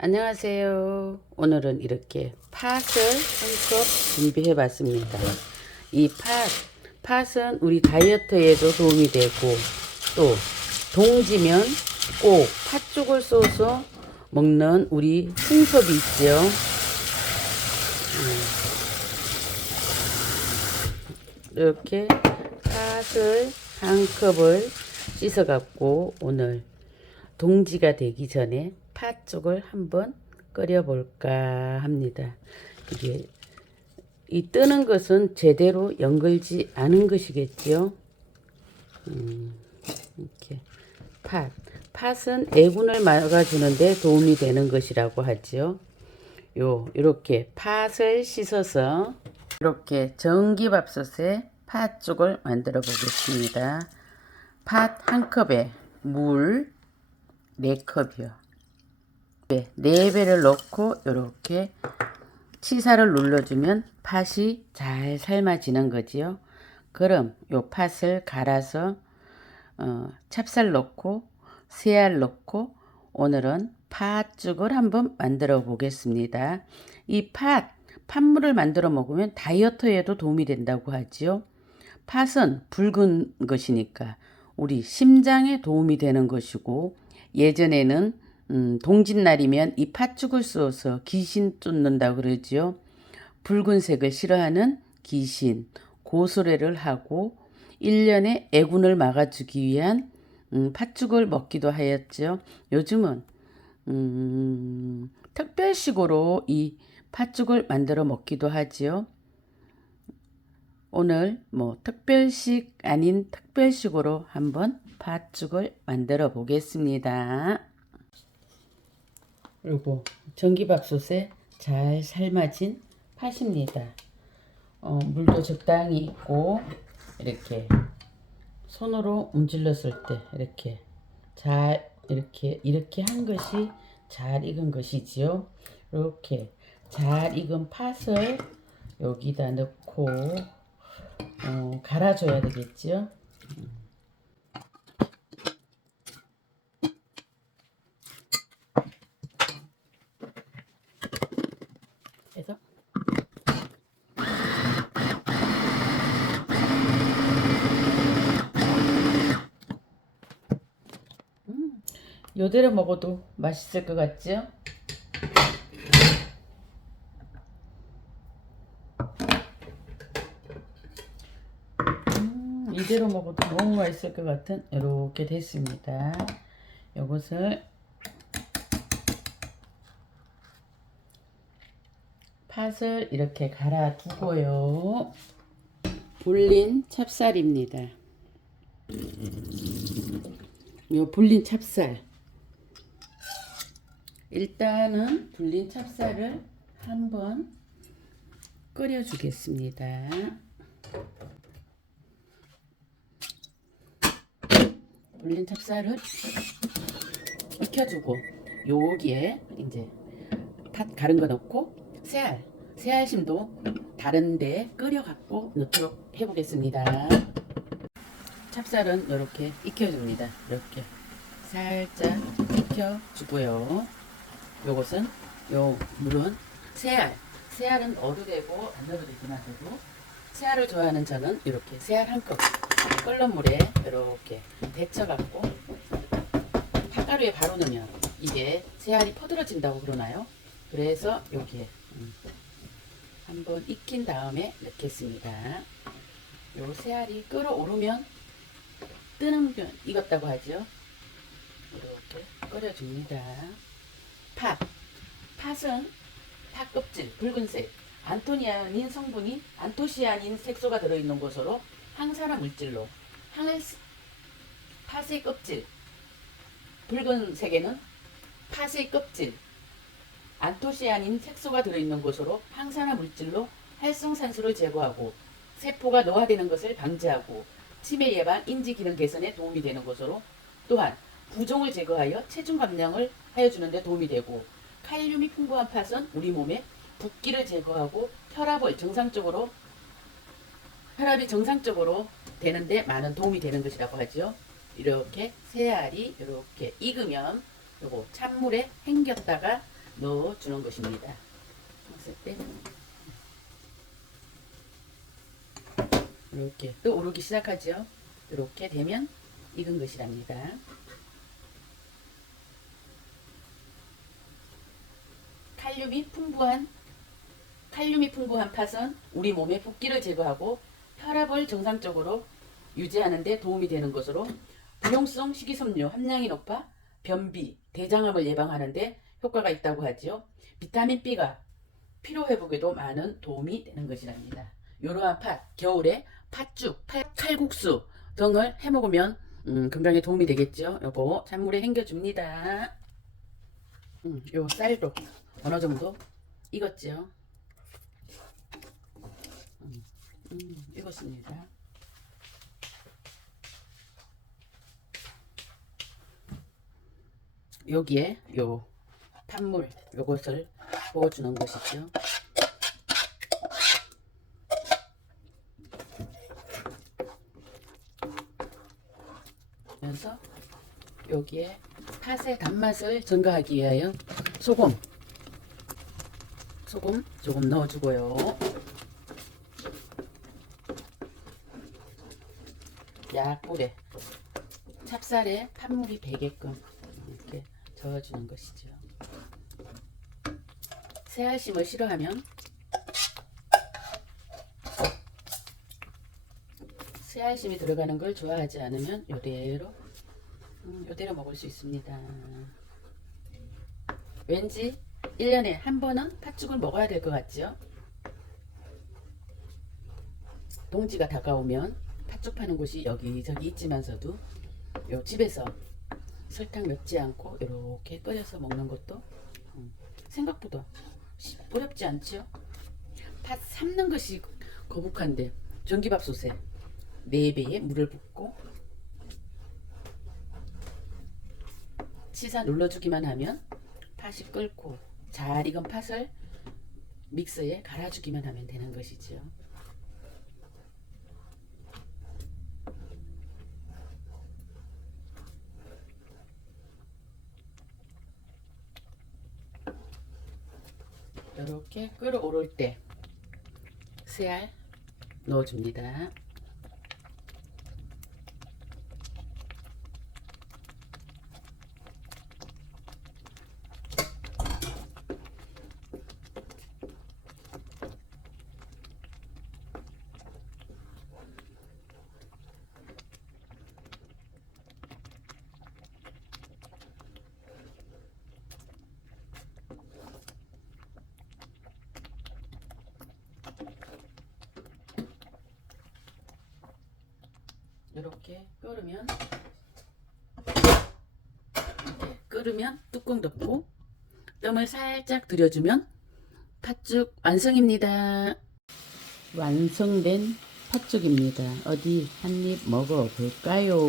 안녕하세요. 오늘은 이렇게 팥을 한 컵 준비해 봤습니다. 이 팥은 우리 다이어트에도 도움이 되고, 또 동지면 꼭 팥죽을 써서 먹는 우리 풍습이 있죠. 이렇게 팥을 한 컵을 씻어 갖고 오늘 동지가 되기 전에 팥죽을 한번 끓여 볼까 합니다. 이게 이 뜨는 것은 제대로 연글지 않은 것이겠죠. 이렇게 팥은 애군을 막아주는데 도움이 되는 것이라고 하죠. 이렇게 팥을 씻어서 이렇게 전기밥솥에 팥죽을 만들어 보겠습니다. 팥 한 컵에 물 4컵이요. 네, 4배를 넣고 이렇게 치사를 눌러주면 팥이 잘 삶아지는 거지요. 그럼 요 팥을 갈아서 찹쌀 넣고 새알 넣고 오늘은 팥죽을 한번 만들어 보겠습니다. 이 팥물을 만들어 먹으면 다이어트에도 도움이 된다고 하지요. 팥은 붉은 것이니까 우리 심장에 도움이 되는 것이고, 예전에는 동짓날이면 이 팥죽을 쏘서 귀신 쫓는다 그러지요. 붉은색을 싫어하는 귀신, 고소래를 하고 1년에 애군을 막아주기 위한 팥죽을 먹기도 하였죠. 요즘은 특별식으로 이 팥죽을 만들어 먹기도 하지요. 오늘 특별식 아닌 특별식으로 한번 팥죽을 만들어 보겠습니다. 그리고 전기밥솥에 잘 삶아진 팥입니다. 물도 적당히 있고 이렇게 손으로 문질렀을 때 이렇게 잘 이렇게 한 것이 잘 익은 것이지요. 이렇게 잘 익은 팥을 여기다 넣고 갈아줘야 되겠죠. 그래서 요대로 먹어도 맛있을 것 같죠? 이대로 먹어도 너무 맛있을 것 같은 이렇게 됐습니다. 요것을 팥을 이렇게 갈아 두고요. 불린 찹쌀입니다. 요 불린 찹쌀. 일단은 불린 찹쌀을 한번 끓여 주겠습니다. 불린 찹쌀을 익혀주고 여기에 이제 팥 갈은 거 넣고 새알심도 다른데 끓여 갖고 넣도록 해보겠습니다. 찹쌀은 이렇게 익혀줍니다. 이렇게 살짝 익혀주고요. 요것은 물은 새알은 넣어도 되고 안 넣어도 되지만 저도 새알을 좋아하는 저는 이렇게 새알 한 컵 끓는 물에 이렇게 데쳐갖고 팥가루에 바로 넣으면 이게 새알이 퍼들어진다고 그러나요? 그래서 여기에 한번 익힌 다음에 넣겠습니다. 요 새알이 끓어오르면 뜨는 면 익었다고 하죠. 이렇게 끓여줍니다. 팥은 팥 껍질 붉은색 안토시아닌 색소가 들어있는 것으로 항산화 물질로 팥의 껍질 붉은색에는 팥의 껍질 안토시아닌 색소가 들어있는 것으로 항산화 물질로 활성산소를 제거하고 세포가 노화되는 것을 방지하고 치매 예방, 인지 기능 개선에 도움이 되는 것으로, 또한 부종을 제거하여 체중 감량을 하여주는 데 도움이 되고, 칼륨이 풍부한 팥은 우리 몸에 붓기를 제거하고 혈압이 정상적으로 되는데 많은 도움이 되는 것이라고 하죠. 이렇게 새알이 이렇게 익으면 요거 찬물에 헹겼다가 넣어주는 것입니다. 넣었을 때 이렇게 또 오르기 시작하죠. 이렇게 되면 익은 것이랍니다. 칼륨이 풍부한 팥은 우리 몸의 붓기를 제거하고 혈압을 정상적으로 유지하는 데 도움이 되는 것으로 부용성 식이섬유 함량이 높아 변비, 대장암을 예방하는 데 효과가 있다고 하지요. 비타민 B가 피로회복에도 많은 도움이 되는 것이랍니다. 이러한 팥, 겨울에 팥죽, 칼국수 등을 해먹으면 건강에 도움이 되겠죠. 요거 찬물에 헹궈줍니다. 요 쌀도 어느 정도 익었죠. 익었습니다. 여기에 요 팥물 요것을 부어주는 것이죠. 그래서 여기에 팥의 단맛을 증가하기 위하여 소금 조금 넣어주고요. 약불에 찹쌀에 팥물이 배게끔 이렇게 저어주는 것이죠. 새알심을 싫어하면 새알심이 들어가는 걸 좋아하지 않으면 요대로 먹을 수 있습니다. 왠지 1년에 한 번은 팥죽을 먹어야 될 것 같죠? 동지가 다가오면 팥죽 파는 곳이 여기저기 있지만서도 요 집에서 설탕 넣지 않고 이렇게 끓여서 먹는 것도 생각보다 어렵지 않죠? 팥 삶는 것이 거북한데 전기밥솥에 4배의 물을 붓고 치사 눌러주기만 하면 팥이 끓고 잘 익은 팥을 믹서에 갈아주기만 하면 되는 것이죠. 이렇게 끓어오를 때 새알 넣어줍니다. 이렇게 끓으면 뚜껑 덮고 뜸을 살짝 들여주면 팥죽 완성입니다. 완성된 팥죽입니다. 어디 한입 먹어볼까요?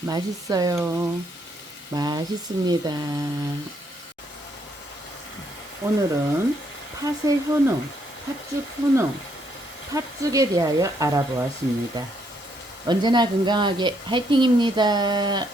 맛있어요. 맛있습니다. 오늘은 팥의 효능, 팥죽 효능, 팥죽에 대하여 알아보았습니다. 언제나 건강하게 화이팅입니다.